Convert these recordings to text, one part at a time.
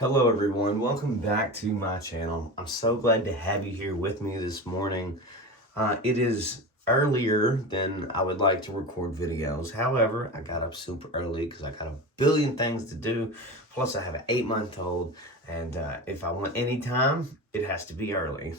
Hello everyone, welcome back to my channel. I'm so glad to have you here with me this morning. It is earlier than I would like to record videos. However, I got up super early because I got a billion things to do. Plus I have an 8-month-old and if I want any time, it has to be early.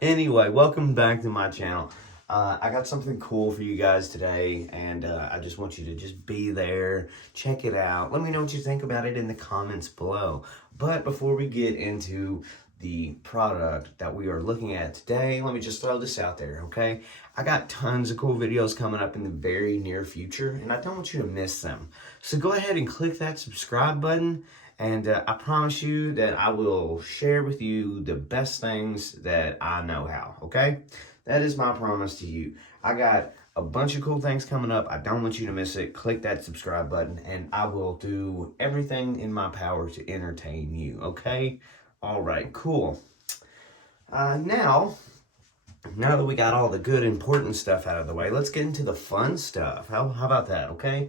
Anyway, welcome back to my channel. I got something cool for you guys today, and I just want you to just be there, check it out. Let me know what you think about it in the comments below. But before we get into the product that we are looking at today, let me just throw this out there, okay? I got tons of cool videos coming up in the very near future, and I don't want you to miss them. So go ahead and click that subscribe button, and I promise you that I will share with you the best things that I know how, okay? That is my promise to you. I got a bunch of cool things coming up. I don't want you to miss it. Click that subscribe button, and I will do everything in my power to entertain you, okay? All right, cool. Now that we got all the good, important stuff out of the way, let's get into the fun stuff. How about that, okay?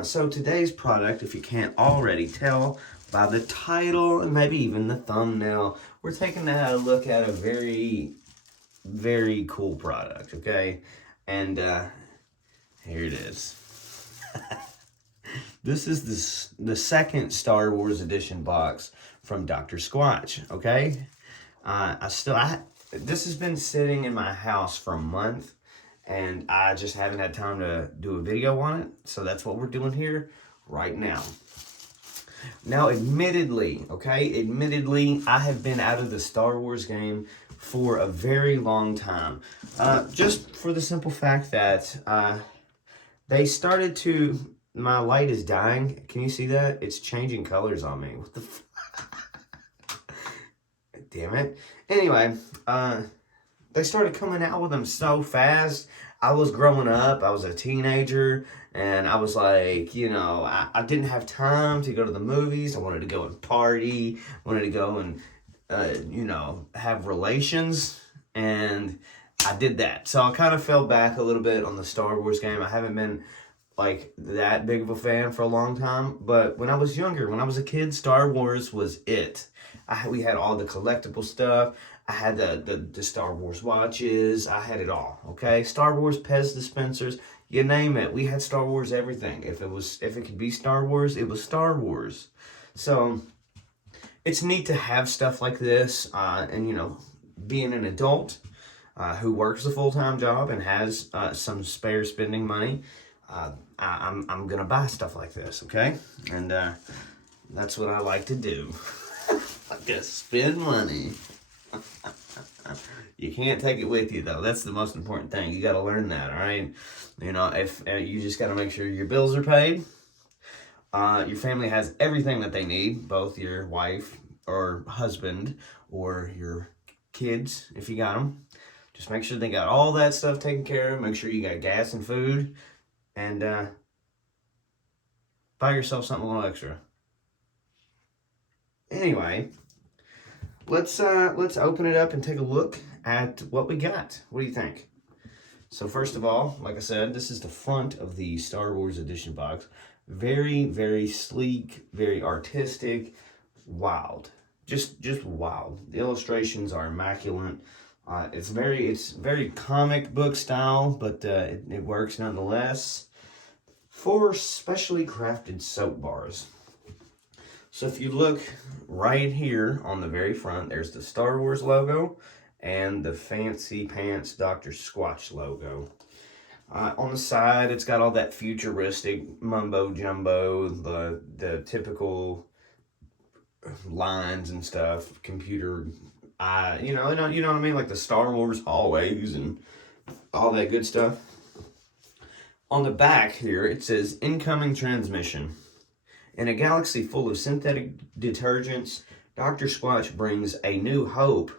So today's product, if you can't already tell by the title and maybe even the thumbnail, we're taking a look at a very cool product, okay? And here it is. This is the second Star Wars edition box from Dr. Squatch, okay? This has been sitting in my house for a month, and I just haven't had time to do a video on it, so that's what we're doing here right now. Now, admittedly, I have been out of the Star Wars game for a very long time. Just for the simple fact that they started to... My light is dying. Can you see that? It's changing colors on me. What the Damn it. Anyway, they started coming out with them so fast. I was growing up. I was a teenager. And I was like, you know, I didn't have time to go to the movies. I wanted to go and party. Wanted to go and, you know, have relations. And I did that. So I kind of fell back a little bit on the Star Wars game. I haven't been like that big of a fan for a long time. But when I was younger, when I was a kid, Star Wars was it. We had all the collectible stuff. I had the Star Wars watches. I had it all, okay? Star Wars Pez dispensers, you name it. We had Star Wars everything. If it could be Star Wars, it was Star Wars. So it's neat to have stuff like this, and you know, being an adult who works a full-time job and has some spare spending money, I'm gonna buy stuff like this, okay? And that's what I like to do. I gotta spend money. You can't take it with you, though. That's the most important thing. You gotta learn that, all right? You know, if you just gotta make sure your bills are paid, your family has everything that they need, both your wife or husband or your kids, if you got them. Just make sure they got all that stuff taken care of. Make sure you got gas and food, and buy yourself something a little extra. Anyway, let's open it up and take a look at what we got. What do you think? So first of all, like I said, this is the front of the Star Wars edition box. Very sleek, very artistic, wild. Just wild. The illustrations are immaculate. It's very comic book style, but it works nonetheless. 4 specially crafted soap bars. So if you look right here on the very front, there's the Star Wars logo and the Fancy Pants Dr. Squatch logo. On the side, it's got all that futuristic mumbo jumbo, the typical lines and stuff, computer, you know what I mean, like the Star Wars hallways and all that good stuff. On the back here, it says incoming transmission. In a galaxy full of synthetic detergents, Dr. Squatch brings a new hope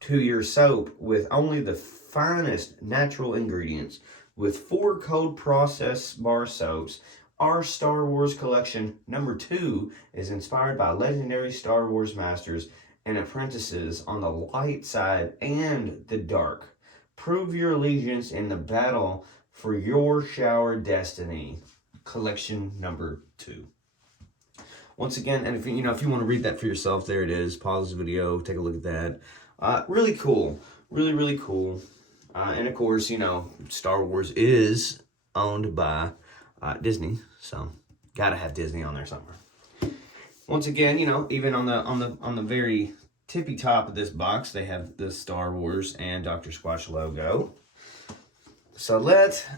to your soap with only the finest natural ingredients. With 4 cold process bar soaps, our Star Wars collection number 2 is inspired by legendary Star Wars masters and apprentices on the light side and the dark. Prove your allegiance in the battle for your shower destiny. Collection number 2. Once again, and if you know, if you want to read that for yourself, there it is. Pause the video, take a look at that. Really cool, really cool. And of course, you know, Star Wars is owned by Disney, so gotta have Disney on there somewhere. Once again, you know, even on the very tippy top of this box, they have the Star Wars and Dr. Squatch logo. So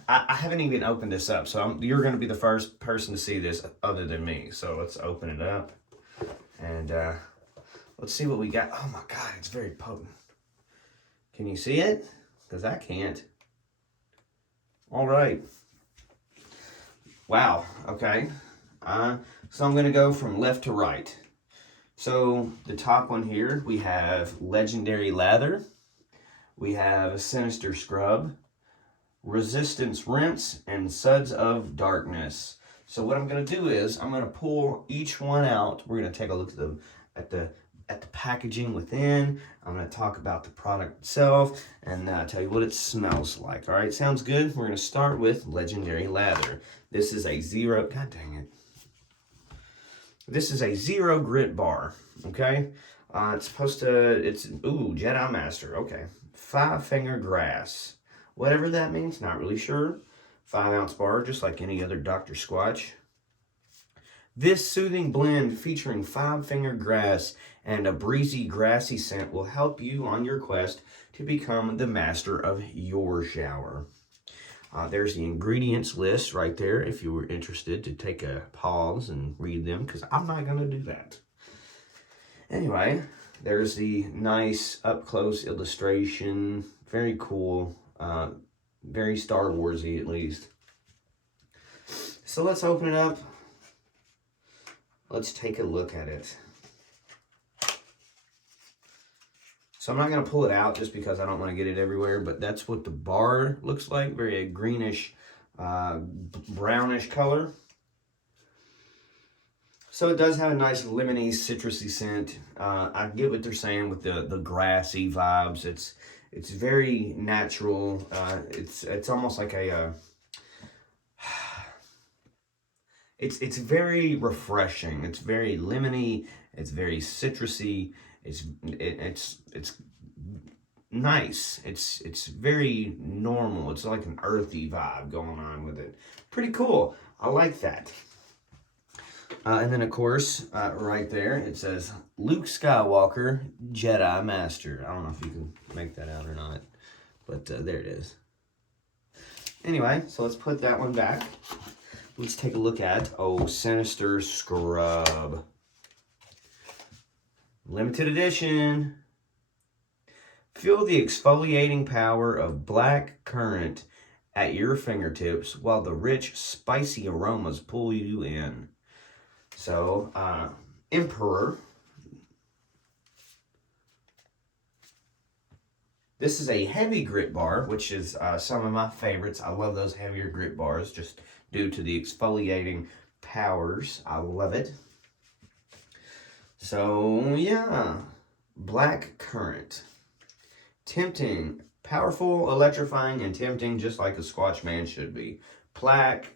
I haven't even opened this up, so you're going to be the first person to see this other than me. So let's open it up, and let's see what we got. Oh my God, it's very potent. Can you see it? Because I can't. All right. Wow, okay. So I'm going to go from left to right. So the top one here, we have Legendary Lather. We have Sinister Scrub, Resistance Rinse, and Suds of Darkness. So what I'm going to do is I'm going to pull each one out. We're going to take a look at the packaging within. I'm going to talk about the product itself and tell you what it smells like. All right, sounds good. We're going to start with Legendary Lather. This is a zero. God dang it. This is a zero grit bar. Okay, it's supposed to. It's Jedi Master. Okay, 5-finger grass. Whatever that means, not really sure. 5-ounce bar, just like any other Dr. Squatch. This soothing blend featuring 5-finger grass and a breezy, grassy scent will help you on your quest to become the master of your shower. There's the ingredients list right there if you were interested to take a pause and read them, because I'm not going to do that. Anyway, there's the nice up-close illustration. Very cool. Very Star Wars-y at least. So let's open it up. Let's take a look at it. So I'm not going to pull it out just because I don't want to get it everywhere, but that's what the bar looks like. Very greenish, brownish color. So it does have a nice lemony, citrusy scent. I get what they're saying with the grassy vibes. It's very natural. It's almost like a. It's very refreshing. It's very lemony. It's very citrusy. It's nice. It's very normal. It's like an earthy vibe going on with it. Pretty cool. I like that. And then, of course, right there, it says Luke Skywalker, Jedi Master. I don't know if you can make that out or not, but there it is. Anyway, so let's put that one back. Let's take a look at, Sinister Scrub. Limited edition. Feel the exfoliating power of black currant at your fingertips while the rich, spicy aromas pull you in. So, Emperor. This is a heavy grit bar, which is some of my favorites. I love those heavier grit bars just due to the exfoliating powers. I love it. So, yeah. Black currant. Tempting. Powerful, electrifying, and tempting, just like a Squatch man should be. Black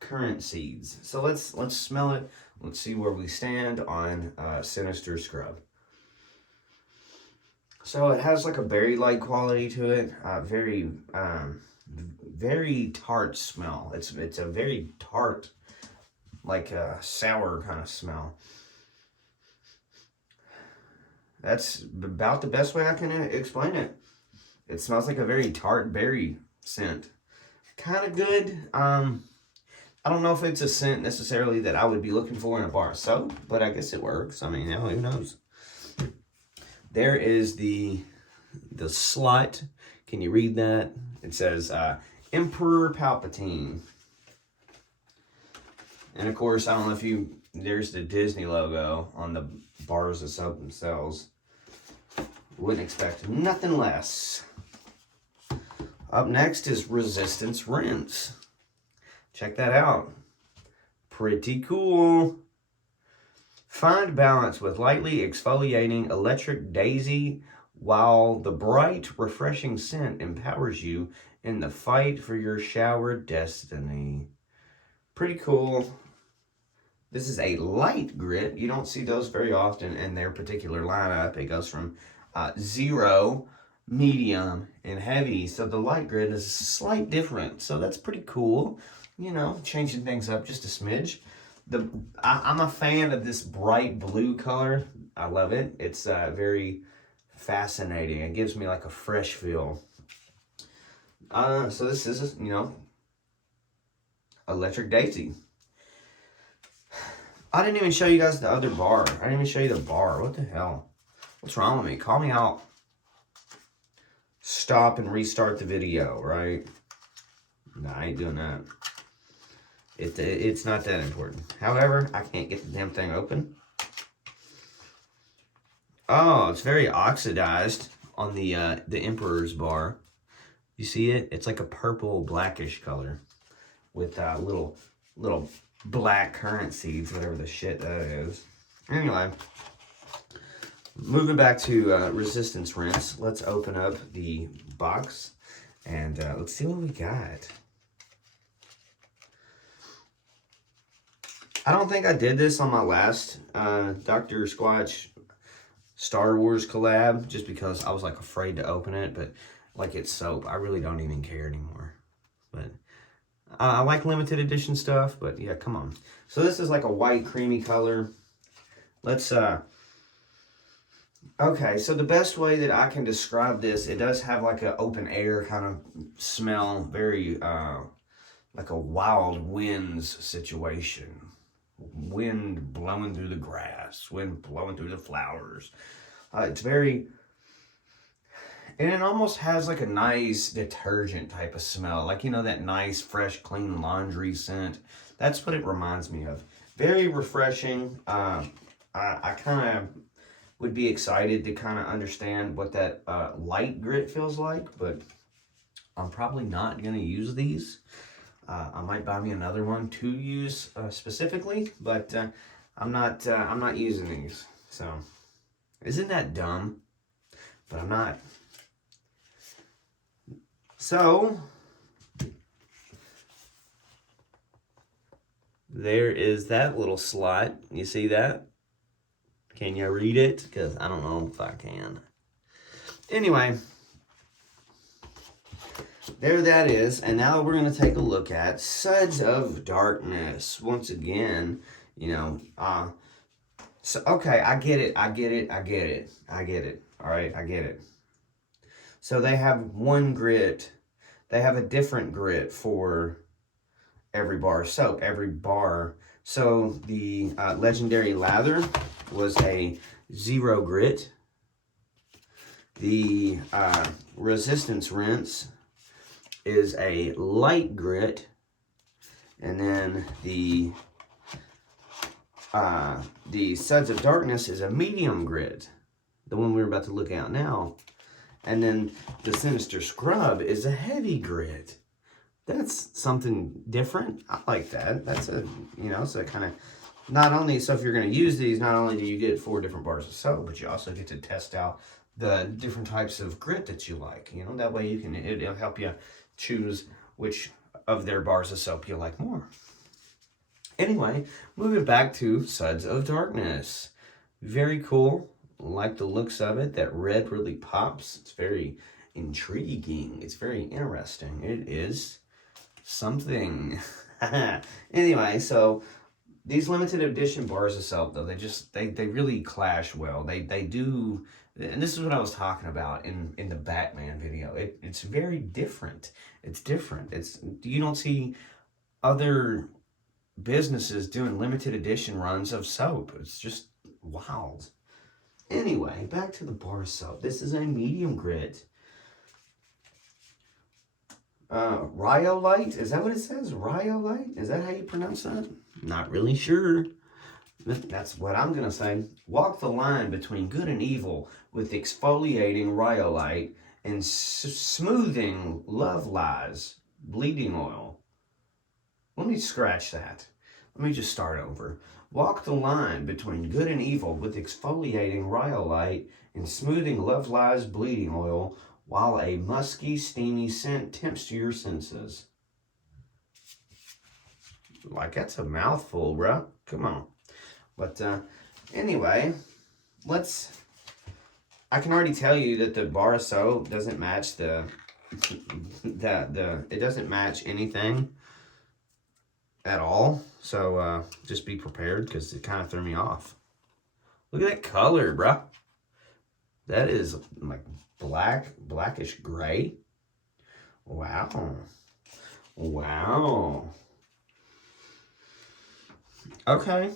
currant seeds. So let's smell it. Let's see where we stand on Sinister Scrub. So it has like a berry-like quality to it. Very tart smell. It's a very tart, like a sour kind of smell. That's about the best way I can explain it. It smells like a very tart berry scent. Kind of good. I don't know if it's a scent necessarily that I would be looking for in a bar of soap, but I guess it works. I mean, who knows? There is the slut. Can you read that? It says Emperor Palpatine. And of course, I don't know if there's the Disney logo on the bars of soap themselves. Wouldn't expect nothing less. Up next is Resistance Rinse. Check that out. Pretty cool. Find balance with lightly exfoliating electric daisy while the bright, refreshing scent empowers you in the fight for your shower destiny. Pretty cool. This is a light grit. You don't see those very often in their particular lineup. It goes from 0, medium, and heavy. So the light grit is a slight different. So that's pretty cool. You know, changing things up just a smidge. I'm a fan of this bright blue color. I love it. It's very fascinating. It gives me like a fresh feel. So this is, you know, Electric Daisy. I didn't even show you guys the other bar. I didn't even show you the bar. What the hell? What's wrong with me? Call me out. Stop and restart the video, right? No, I ain't doing that. It's not that important. However, I can't get the damn thing open. Oh, it's very oxidized on the Emperor's bar. You see it? It's like a purple blackish color with little black currant seeds, whatever the shit that is. Anyway, moving back to resistance rinse, let's open up the box and let's see what we got. I don't think I did this on my last Dr. Squatch Star Wars collab, just because I was like afraid to open it, but like it's soap, I really don't even care anymore. But I like limited edition stuff, but yeah, come on. So this is like a white creamy color. Let's okay, so the best way that I can describe this, it does have like an open air kind of smell, very like a wild winds situation. Wind blowing through the grass, wind blowing through the flowers. It's very, and it almost has like a nice detergent type of smell. Like, you know, that nice, fresh, clean laundry scent. That's what it reminds me of. Very refreshing. I kind of would be excited to kind of understand what that light grit feels like, but I'm probably not going to use these. I might buy me another one to use specifically, but I'm not using these. So, isn't that dumb? But I'm not. So, there is that little slot. You see that? Can you read it? Because I don't know if I can. Anyway, there that is. And now we're going to take a look at Suds of Darkness. Once again, you know, so, okay, I get it. All right, I get it. So they have one grit. They have a different grit for every bar of soap, every bar. So the Legendary Lather was a 0 grit. The Resistance Rinse is a light grit. And then the Suds of Darkness is a medium grit. The one we're about to look at now. And then the Sinister Scrub is a heavy grit. That's something different. I like that. That's a, you know, so kind of, not only, so if you're going to use these, not only do you get 4 different bars of soap, but you also get to test out the different types of grit that you like. You know, that way you can, it'll help you choose which of their bars of soap you like more. Anyway, moving back to Suds of Darkness. Very cool. Like the looks of it. That red really pops. It's very intriguing. It's very interesting. It is something. Anyway, so these limited edition bars of soap, though, they really clash well. They do, and this is what I was talking about in the Batman video. It's very different. It's different. You don't see other businesses doing limited edition runs of soap. It's just wild. Anyway, back to the bar soap. This is a medium grit. Rhyolite? Is that what it says? Rhyolite? Is that how you pronounce that? Not really sure. That's what I'm going to say. Walk the line between good and evil with exfoliating rhyolite and smoothing love lies bleeding oil. Let me scratch that. Let me just start over. Walk the line between good and evil with exfoliating rhyolite and smoothing love lies bleeding oil, while a musky, steamy scent tempts to your senses. Like, that's a mouthful, bruh. Come on. But anyway, I can already tell you that the bar of soap doesn't match it doesn't match anything at all. So just be prepared, because it kind of threw me off. Look at that color, bruh. That is like blackish gray. Wow. Wow. Okay.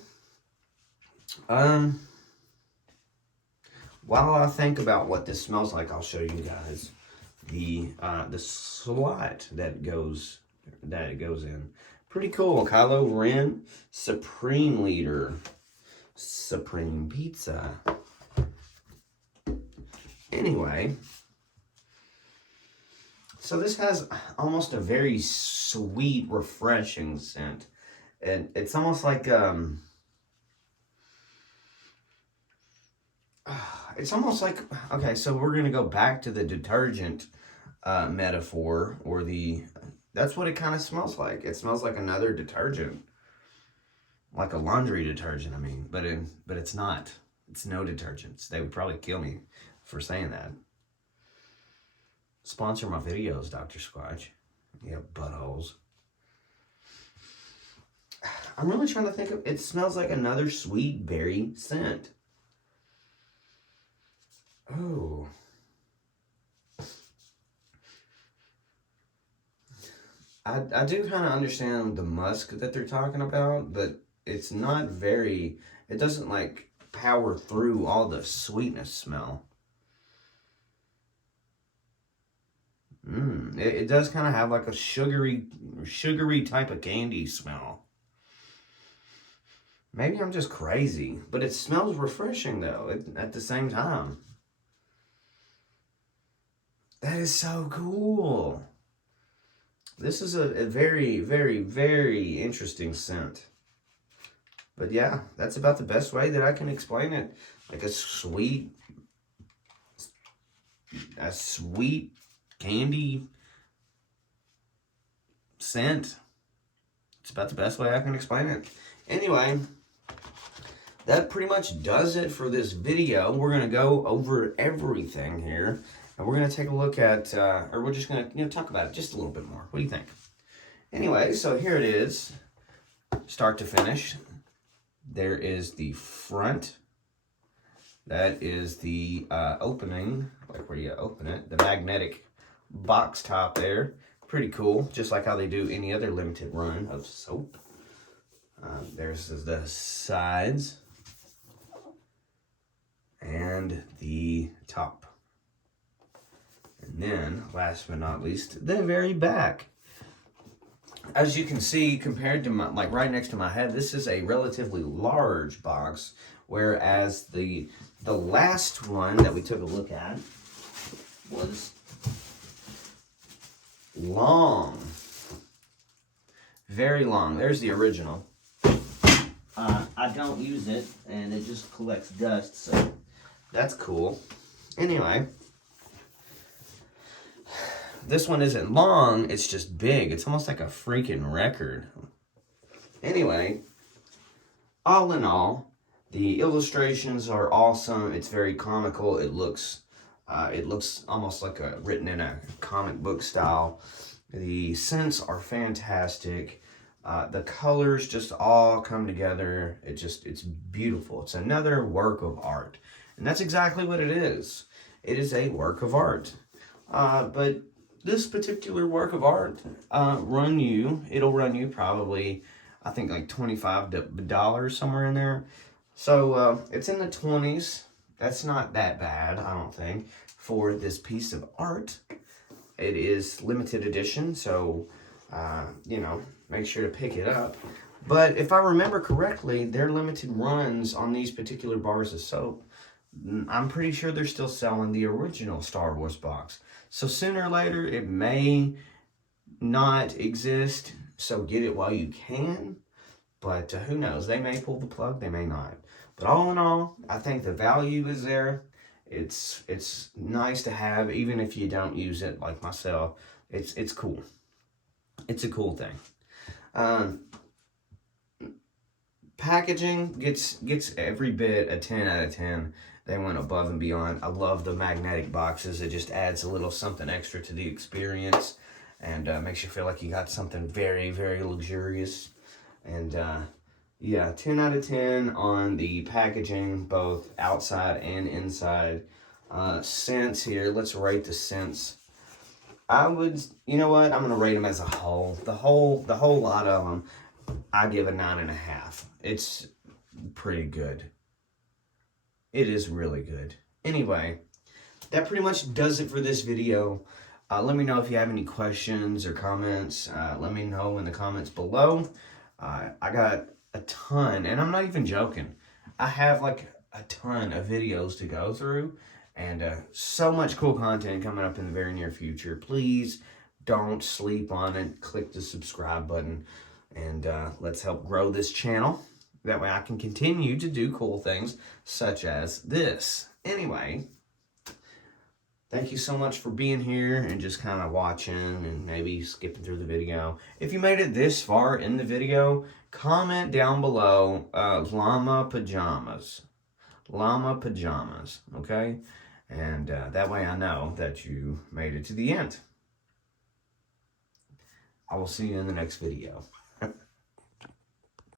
While I think about what this smells like, I'll show you guys the slot that it goes in. Pretty cool. Kylo Ren, Supreme Leader, Supreme Pizza. Anyway, so this has almost a very sweet, refreshing scent. And it's almost like, it's almost like, okay, so we're going to go back to the detergent metaphor, or that's what it kind of smells like. It smells like another detergent. Like a laundry detergent, I mean. But it's not. It's no detergents. They would probably kill me for saying that. Sponsor my videos, Dr. Squatch. Yeah, buttholes. I'm really trying to think of... It smells like another sweet berry scent. Oh. I do kind of understand the musk that they're talking about, but it's not very... It doesn't, like, power through all the sweetness smell. It does kind of have like a sugary type of candy smell. Maybe I'm just crazy, but it smells refreshing though at the same time. That is so cool. This is a very, very, very interesting scent. But yeah, that's about the best way that I can explain it. Like a sweet candy scent. It's about the best way I can explain it. Anyway, that pretty much does it for this video. We're going to go over everything here. And we're going to take a look at, or we're just going to talk about it just a little bit more. What do you think? Anyway, so here it is. Start to finish. There is the front. That is the opening, like where you open it. The magnetic box top there. Pretty cool. Just like how they do any other limited run of soap. There's the sides. And the top. And then, last but not least, the very back. As you can see, compared to my, like right next to my head, this is a relatively large box, whereas the last one that we took a look at was long. Very long. There's the original. I don't use it, and it just collects dust, so that's cool. Anyway, this one isn't long, it's just big. It's almost like a freaking record. Anyway, all in all, the illustrations are awesome. It's very comical. It looks almost like written in a comic book style. The scents are fantastic. The colors just all come together. It's beautiful. It's another work of art. And that's exactly what it is. It is a work of art. But this particular work of art it'll run you probably, I think, like $25 somewhere in there. So it's in the 20s. That's not that bad, I don't think, for this piece of art. It is limited edition, so make sure to pick it up. But if I remember correctly, their limited runs on these particular bars of soap, I'm pretty sure they're still selling the original Star Wars box. So sooner or later, it may not exist, so get it while you can. But who knows? They may pull the plug, they may not. But all in all, I think the value is there. It's nice to have, even if you don't use it like myself. It's cool. It's a cool thing. packaging gets every bit a 10 out of 10. They went above and beyond. I love the magnetic boxes. It just adds a little something extra to the experience and makes you feel like you got something very, very luxurious. And yeah, 10 out of 10 on the packaging, both outside and inside. Scents here, let's rate the scents. I would, you know what, I'm going to rate them as a whole. The whole lot of them, I give a 9.5. It's pretty good. It is really good. Anyway, that pretty much does it for this video. Let me know if you have any questions or comments. Let me know in the comments below. I got a ton, and I'm not even joking. I have like a ton of videos to go through, and so much cool content coming up in the very near future. Please don't sleep on it. Click the subscribe button, and let's help grow this channel. That way I can continue to do cool things such as this. Anyway, thank you so much for being here and just kind of watching and maybe skipping through the video. If you made it this far in the video, comment down below llama pajamas. Llama pajamas, okay? And that way I know that you made it to the end. I will see you in the next video.